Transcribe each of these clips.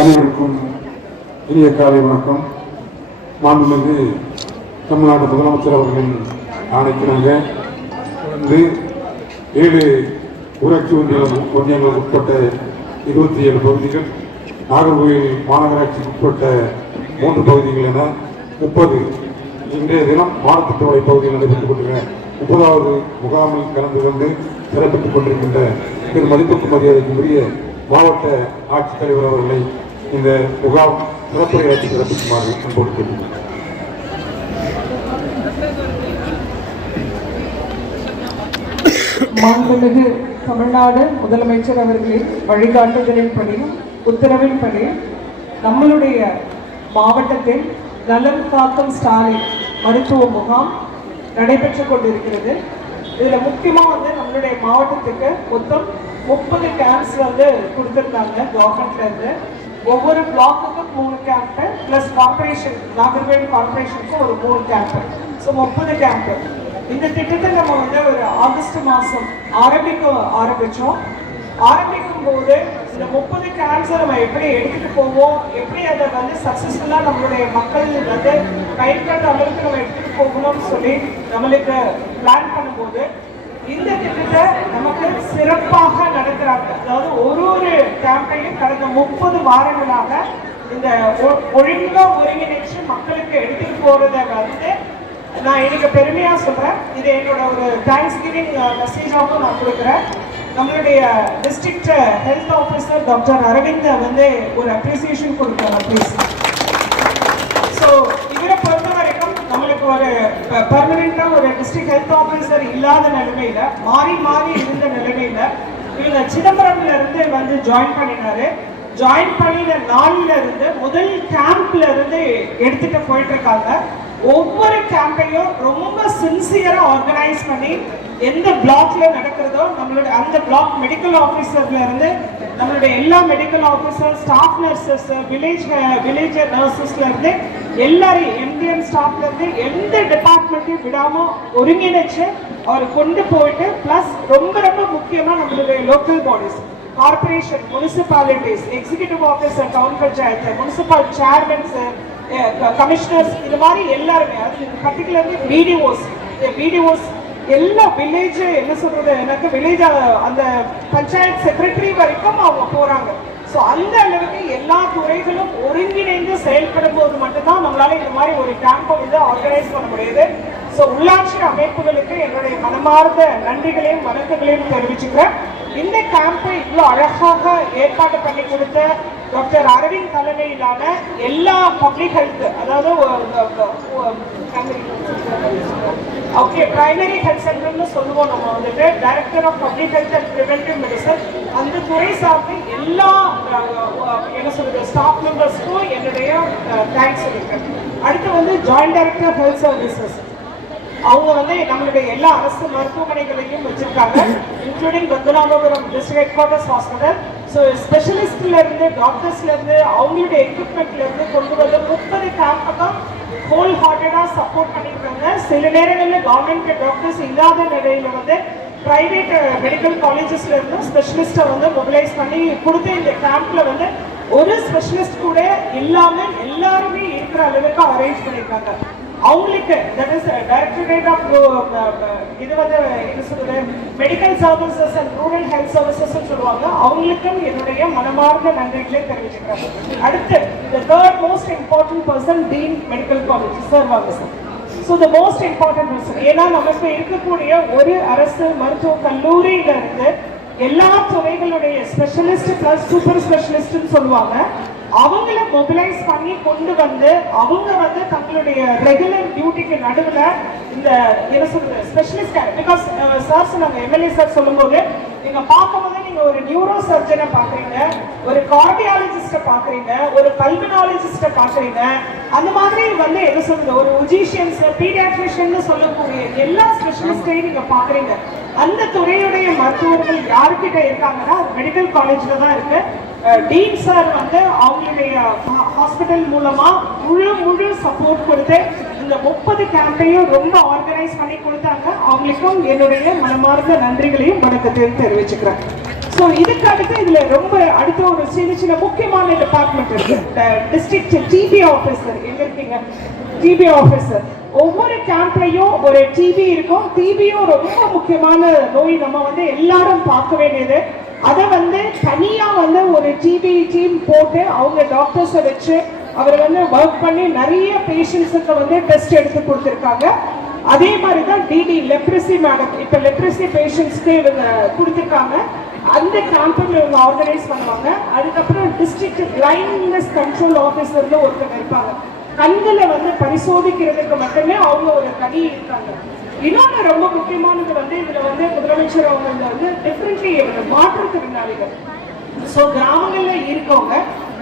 அனைவருக்கும் இனிய காலை வணக்கம். மாண்புமிகு தமிழ்நாடு முதலமைச்சர் அவர்களின் ஆணைக்கிணங்க வந்து 7 ஊராட்சி ஒன்றியங்களுக்கு உட்பட்ட 27 பகுதிகள், நாகர்கோவில் மாநகராட்சிக்கு உட்பட்ட 3 பகுதிகள் என 30 இன்றைய தினம் மாவட்டத்தோடைய பகுதியில் நடைபெற்றுக் கொண்டிருக்கிற 30வது முகாமில் கலந்து கொண்டு சிறப்பித்துக் கொண்டிருக்கின்ற திரு மதிப்புக்கு மரியாதைக்கு உரிய மாவட்ட ஆட்சித்தலைவர் அவர்களை இந்த முகாம் சிறப்புரையாற்றி சிறப்பிக்குமாறு அன்போடு கேட்டுக்கொள்கிறேன். மாண்புமிகு தமிழ்நாடு முதலமைச்சர் அவர்களின் வழிகாட்டுதலின்படியும் உத்தரவின்படியும் நம்மளுடைய மாவட்டத்தில் நலம் காக்கும் ஸ்டாலின் மருத்துவ முகாம் நடைபெற்றுக் கொண்டிருக்கிறது. இதில் முக்கியமாக நம்மளுடைய மாவட்டத்துக்கு மொத்தம் 30 கேம்ப்ஸ் கொடுத்துருந்தாங்க கவர்மெண்ட்ல இருந்து. ஒவ்வொரு பிளாக்குக்கும் 3 கேம்ப் பிளஸ் கார்பரேஷன், நாகர்கோவில் கார்பரேஷனுக்கும் ஒரு 3 கேம்ப். So 30 camp. இந்த திட்டத்தை நம்ம ஒரு ஆகஸ்ட் மாதம் ஆரம்பிச்சோம். ஆரம்பிக்கும் போது இந்த 30 கேம்ப்ஸை நம்ம எப்படி எடுத்துட்டு போவோம், எப்படி அதை சக்சஸ்ஃபுல்லாக நம்மளுடைய மக்கள் பயன்படுற அளவுக்கு நம்ம எடுத்துட்டு போகணும்னு சொல்லி நம்மளுக்கு பிளான் பண்ணும்போது இந்த திட்டத்தை நமக்கு சிறப்பாக நடக்கிறாங்க. அதாவது ஒரு கேம்பையும் கடந்த 30 வாரங்களாக இந்த ஒழுங்கா ஒருங்கிணைச்சு மக்களுக்கு எடுத்துட்டு போறதை நான் எனக்கு பெருமையா சொல்றேன். இது என்னோட ஒரு தேங்க்ஸ் கிவிங் மெசேஜாகவும் நான் கொடுக்குறேன். நம்மளுடைய district health officer doctor Aravind ஒரு அப்ரிசியேஷன் கொடுக்குறாங்க ப்ளீஸ். ஸோ இவரை பொறுத்த வரைக்கும் நம்மளுக்கு ஒரு பர்மனண்டா ஒரு டிஸ்ட்ரிக்ட் ஹெல்த் ஆஃபீஸர் இல்லாத நிலைமையில, மாறி இருந்த நிலைமையில இவங்க சிதம்பரம்ல இருந்து ஜாயின் பண்ணினாரு. ஜாயின் பண்ணின நாள்ல இருந்து முதல் கேம்ப்ல இருந்து எடுத்துட்டு போயிட்டு இருக்காங்க. ஒவ்வொரு கேம்பையும் ரொம்ப சின்சியரா ஆர்கனைஸ் பண்ணி எந்த பிளாக்ல நடக்கிறதோ நம்மளுடைய அந்த பிளாக் மெடிக்கல் ஆஃபீஸர்ல இருந்து நம்மளுடைய எல்லா medical officer, staff nurses, village நர்சஸ்ல இருந்து எல்லாரையும், எம்டிஎம் ஸ்டாஃப்ல இருந்து எந்த டிபார்ட்மெண்ட்டையும் விடாம ஒருங்கிணைச்சு அவர் கொண்டு போயிட்டு, பிளஸ் ரொம்ப ரொம்ப முக்கியமா நம்மளுடைய local bodies, corporation, municipalities, executive officer, town panchayat, municipal chairmans, commissioners, இது மாதிரி எல்லாருமே, அது பர்டிகுலர்லி பிடிஓஸ் எல்லா வில்லேஜ் என்ன சொல்றது, எனக்கு வில்லேஜ் அந்த பஞ்சாயத்து செக்ரட்டரி வரைக்கும் அவங்க போறாங்க. ஸோ அந்த அளவுக்கு எல்லா துறைகளும் ஒருங்கிணைந்து செயல்படும் போது மட்டும்தான் நம்மளால இந்த மாதிரி ஒரு கேம்பை ஆர்கனைஸ் பண்ண முடியுது. ஸோ உள்ளாட்சி அமைப்புகளுக்கு என்னுடைய மனமார்ந்த நன்றிகளையும் வணக்கங்களையும் தெரிவிச்சுக்கிறேன். இந்த கேம்பை இவ்வளோ அழகாக ஏற்பாடு பண்ணி கொடுத்த டாக்டர் அரவிந்த் தலைமையிலான எல்லா பப்ளிக் ஹெல்த், அதாவது பிரைமரி ஹெல்த் சென்டர்னு சொல்லுவோம் நம்ம director of public health and preventive medicine, அந்த துறை சார்ந்து எல்லா என்ன சொல்றது ஸ்டாஃப் மெம்பர்ஸ்க்கும் என்னுடைய தேங்க்ஸ் சொல்லியிருக்கேன். அடுத்து ஜாயிண்ட் டைரக்டர் ஹெல்த் சர்வீசஸ், அவங்க நம்மளுடைய எல்லா அரசு மருத்துவமனைகளையும் வச்சிருக்காங்க, including Padmanabhapuram district headquarters hospital. So ஸ்பெஷலிஸ்ட்ல இருந்து, டாக்டர்ஸ்ல இருந்து, அவங்களுடைய எக்யூப்மெண்ட்ல இருந்து கொண்டு வந்து 30 கேம்பை தான் ஹோல் ஹார்ட்டடா சப்போர்ட் பண்ணிருக்காங்க. சில நேரங்களில் கவர்மெண்ட் டாக்டர்ஸ் இல்லாத நிலையில பிரைவேட் மெடிக்கல் காலேஜஸ்ல இருந்து ஸ்பெஷலிஸ்டை மொபிலைஸ் பண்ணி கொடுத்து இந்த கேம்ப்ல ஒரு ஸ்பெஷலிஸ்ட் கூட இல்லாம எல்லாருமே இருக்கிற அளவுக்கு அரேஞ்ச் பண்ணியிருக்காங்க. அவங்களுக்கு தட் இஸ் டைரக்டரேட் ஆஃப் இது என்ன சொல்றது medical services and rural health services சொல்லுவாங்க. அவங்களுக்கும் என்னுடைய மனமார்ந்த நன்றிகளை தெரிவிச்சுக்கிறாங்க. அடுத்து the third most important person, dean medical college sir வாங்க sir. So the most important person, ஏன்னா நமக்கு இருக்கக்கூடிய ஒரு அரசு மருத்துவக் கல்லூரியில இருந்து எல்லா துறைகளுடைய ஸ்பெஷலிஸ்ட் பிளஸ் சூப்பர் ஸ்பெஷலிஸ்ட்னு சொல்லுவாங்க, அவங்கள மொபிலைஸ் பண்ணி கொண்டு அவங்க தங்களுடைய ரெகுலர் டியூட்டிக்கு நடுவில் இந்த என்ன சொல்றது ஸ்பெஷலிஸ்ட், பிகாஸ் சார் சொன்னாங்க, எம்எல்ஏ சார் சொல்லும்போது நீங்க பார்க்கும்போது நீங்க ஒரு நியூரோ சர்ஜனை பாக்குறீங்க, ஒரு கார்டியாலஜிஸ்ட பாக்குறீங்க, ஒரு பல்மனாலஜிஸ்ட பாக்குறீங்க, அந்த மாதிரி என்ன சொல்றது ஒரு உஜிஷியன்ஸ், பீடியாட்ரிஷியன் சொல்லக்கூடிய எல்லா ஸ்பெஷலிஸ்டையும் நீங்க பாக்குறீங்க. அந்த துறையுடைய மருத்துவர்கள் யாருக்கிட்ட இருக்காங்கன்னா மெடிக்கல் காலேஜ்ல தான் இருக்கு. டீன் சார் அவங்களுடைய ஹாஸ்பிட்டல் மூலமா முழு சப்போர்ட் கொடுத்து இந்த 30 கேம்பையும் ரொம்ப ஆர்கனைஸ் பண்ணி கொடுத்தாங்க. அவங்களுக்கும் என்னுடைய மனமார்ந்த நன்றிகளையும் வணக்கத்தையும் தெரிவிச்சுக்கிறேன். ஸோ ஸோ இதுக்கு அடுத்து இதுல ரொம்ப அடுத்த ஒரு சின்ன சின்ன முக்கியமான டிபார்ட்மெண்ட் இருக்கு. டிஸ்ட்ரிக்ட் டிபி ஆஃபீஸர் எங்க இருக்கீங்க? TB officer. ஒவ்வொரு கேம்ப்லயும் ஒரு டிபி இருக்கும். டிபியும் ரொம்ப முக்கியமான நோய், நம்ம வந்து எல்லாரும் பார்க்க வேண்டியது. அதை வந்து தனியா வந்து ஒரு டிபி டீம் போட்டு அவங்க டாக்டர்ஸை வச்சு அவர் வந்து ஒர்க் பண்ணி நிறைய பேஷண்ட்ஸுக்கு வந்து டெஸ்ட் எடுத்து கொடுத்துருக்காங்க. அதே மாதிரி தான் டிடி லெப்ரசி மேடம் இப்ப லெப்ரசி பேஷண்ட்ஸ்க்கு இவங்க கொடுத்துருக்காங்க. அந்த கேம்பெயின் இவங்க ஆர்கனைஸ் பண்ணுவாங்க. அதுக்கப்புறம் டிஸ்ட்ரிக்ட் பிளைண்ட்னஸ் கண்ட்ரோல் ஆஃபீஸர்ல ஒருத்தர் இருப்பாங்க. கண்களை வந்து பரிசோதிக்கிறதுக்கு மட்டுமே அவங்க ஒரு தனி இருக்காங்க. இன்னொன்று ரொம்ப முக்கியமானது வந்து இதுல வந்து முதலமைச்சர் அவங்க வந்து டிஃபரெண்ட்லி மாற்றுத்திறனாளிகள், ஸோ கிராமங்கள்ல இருக்கவங்க,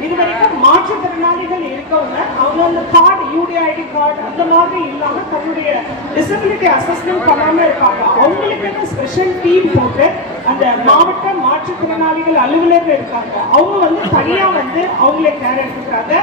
இது வரைக்கும் மாற்றுத்திறனாளிகள் இருக்கவங்க அவங்க அந்த கார்டு யூடிஐடி கார்டு அந்த மாதிரி இல்லாம தன்னுடைய டிசபிலிட்டி அசஸ்மெண்ட் பண்ணாம இருக்காங்க. அவங்களுக்கு ஸ்பெஷல் டீம் போட்டு அந்த மாவட்ட மாற்றுத்திறனாளிகள் அலுவலர் இருக்காங்க, அவங்க வந்து தனியா வந்து அவங்களே கேர் எடுத்துக்கிறாங்க.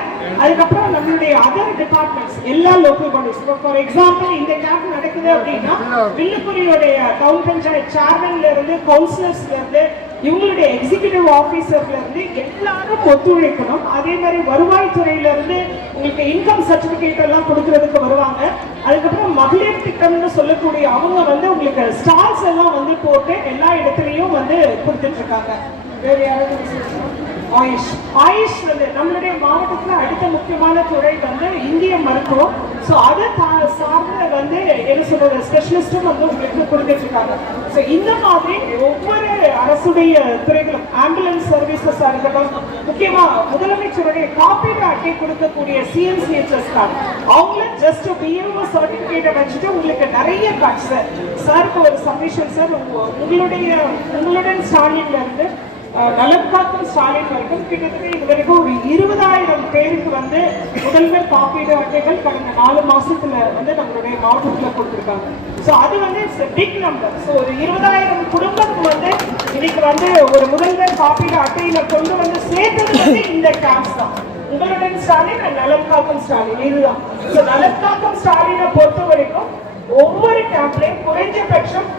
அதுக்கப்புறம் நம்மளுடைய அதர் டிபார்ட்மெண்ட்ஸ் எல்லா லோக்கல் பாடிஸ், ஃபார் எக்ஸாம்பிள் இந்த கேம்ப் நடக்குது அப்படின்னா வில்லுக்குரியோடைய டவுன் பஞ்சாயத்து சேர்மன்ல இருந்து கவுன்சிலர்ஸ்ல இருந்து இவங்களுடைய எக்ஸிகியூட்டிவ் ஆபீசர்ல இருந்து எல்லாரும் ஒத்துழைக்கணும். அதே மாதிரி வருவாய்த்துறையில இருந்து உங்களுக்கு இன்கம் சர்டிபிகேட் எல்லாம் கொடுக்கறதுக்கு வருவாங்க. அதுக்கப்புறம் மகளிர் திட்டம்னு சொல்லக்கூடிய அவங்க வந்து உங்களுக்கு ஸ்டால்ஸ் எல்லாம் வந்து போட்டு எல்லா இடத்துலயும் வந்து கொடுத்துட்டு இருக்காங்க. வேற யாராவது ஆயுஷ் ஆயுஷ் வந்து நம்மளுடைய மாவட்டத்தில் அடுத்த முக்கியமான துறை வந்து இந்திய மருத்துவம். ஸோ அதை சார்ந்த வந்து என்ன சொல்றது ஸ்பெஷலிஸ்டும் வந்து உங்களுக்கு கொடுத்துட்டு இருக்காங்க. ஸோ இந்த மாதிரி ஒவ்வொரு அரசுடைய துறைகளும் ஆம்புலன்ஸ் சர்வீசஸ் இருக்கட்டும், முக்கியமா முதலமைச்சருடைய காப்பீடு அட்டை கொடுக்கக்கூடிய சிஎன்சிஹெச்எஸ் கார்டு, அவங்கள ஜஸ்ட் பிஏஓ சர்டிபிகேட்டை வச்சுட்டு உங்களுக்கு நிறைய கட்ஸ் சாருக்கு ஒரு சப்மிஷன் சார் உங்களுடன் ஸ்டாலின்ல இருந்து நலம் காக்கும் ஸ்டாலின் வரைக்கும் கிட்டத்தட்ட இது வரைக்கும் ஒரு 20,000 பேருக்கு வந்து முதல்வர் காப்பீடு அட்டைகள் கடந்த 4 மாசத்துல வந்து நம்மளுடைய மாவட்டத்தில் கொடுத்துருக்காங்க. ஸோ அது வந்து பிக் நம்பர். ஸோ ஒரு 20,000 குடும்பத்துக்கு வந்து இன்னைக்கு வந்து ஒரு முதல்வர் காப்பீடு அட்டையில கொண்டு வந்து சேர்த்தது வந்து இந்த கேம்ப்ஸ் தான். உங்களுடன் ஸ்டாலின் நலம் காக்கும் ஸ்டாலின் இதுதான். ஸோ நலம் காக்கும் ஸ்டாலினை பொறுத்த வரைக்கும் ஒவ்வொரு கேம்ப்லயும் குறைஞ்சபட்சம்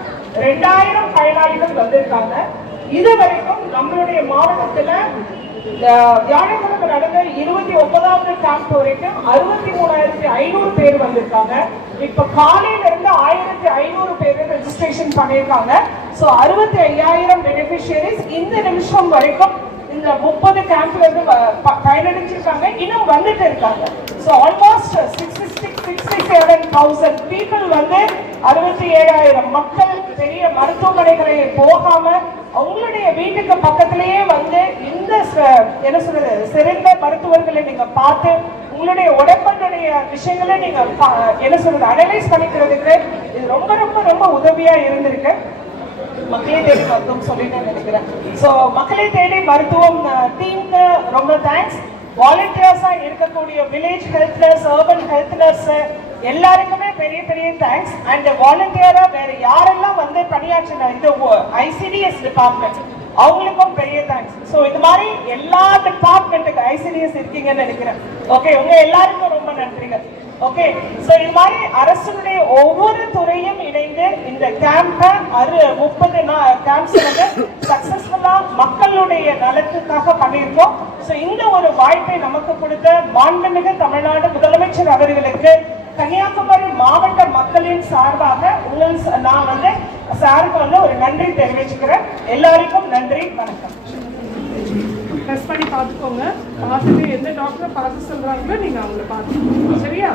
2,000 பயனாளிகள் வந்திருக்காங்க. இது வரைக்கும் நம்மளுடைய மாவட்டத்துல வியாழக்கிழமை நடந்த 29வது கேம்ப் வரைக்கும் 63,500 பேர் வந்திருக்காங்க. இப்ப காலையில இருந்து 1,500 பேர் ரெஜிஸ்ட்ரேஷன் பண்ணிருக்காங்க. சோ 65,000 பெனிஃபிஷியரிஸ் இந்த நிமிஷம் வரைக்கும் இந்த 30 கேம்ப்ல இருந்து பயனடைஞ்சிருக்காங்க, இன்னும் வந்துட்டு இருக்காங்க. சோ ஆல்மோஸ்ட் 67,000 people வந்து 67,000 மக்கள் பெரிய மருத்துவமனைகளை போகாம அவங்களுடைய வீட்டுக்கு பக்கத்திலேயே வந்து இந்த என்ன சொல்றது சிறந்த மருத்துவர்களை நீங்க பார்த்து உங்களுடைய உடம்புடைய விஷயங்களை நீங்க என்ன சொல்றது அனலைஸ் பண்ணிக்கிறதுக்கு இது ரொம்ப ரொம்ப ரொம்ப உதவியா இருந்திருக்கு. மக்களே தேடி மருத்துவம் சொல்லிட்டு நினைக்கிறேன். ஸோ மக்களே தேடி மருத்துவம் டீமுக்கு ரொம்ப தேங்க்ஸ். வாலண்டியர்ஸா இருக்கக்கூடிய village health nurse, urban health nurse எல்லாருக்குமே பெரிய பெரிய தேங்க்ஸ். அண்ட் வாலண்டியரா வேற யாரெல்லாம் வந்து பணியாற்றின இந்த ஐசிடிஎஸ் டிபார்ட்மெண்ட் அவங்களுக்கும் பெரிய தேங்க்ஸ். ஸோ இது மாதிரி எல்லா டிபார்ட்மெண்ட்டுக்கு ஐசிடிஎஸ் இருக்கீங்கன்னு நினைக்கிறேன். ஓகே, உங்க எல்லாருக்கும் ரொம்ப நன்றிங்க. ஓகே, ஸோ இது மாதிரி அரசுடைய ஒவ்வொரு துறையும் இணைந்து இந்த கேம்பை 30 கேம்ப்ஸ் வந்து சக்சஸ்ஃபுல்லா மக்களுடைய நலத்துக்காக பண்ணியிருக்கோம். ஸோ இந்த ஒரு வாய்ப்பை நமக்கு கொடுத்த மாண்புமிகு தமிழ்நாடு முதலமைச்சர் அவர்களுக்கு கன்னியாகுமரி மாவட்ட மக்களின் சார்பாக நான் வந்து சாருக்கு வந்து ஒரு நன்றி தெரிவிச்சுக்கிறேன். எல்லாருக்கும் நன்றி, வணக்கம். டெஸ்ட் பண்ணி பார்த்துக்கோங்க. பார்த்துட்டு எந்த டாக்டரை பார்த்து சொல்றாங்களோ நீங்க அவங்கள பார்த்துக்கோங்க. சரியா?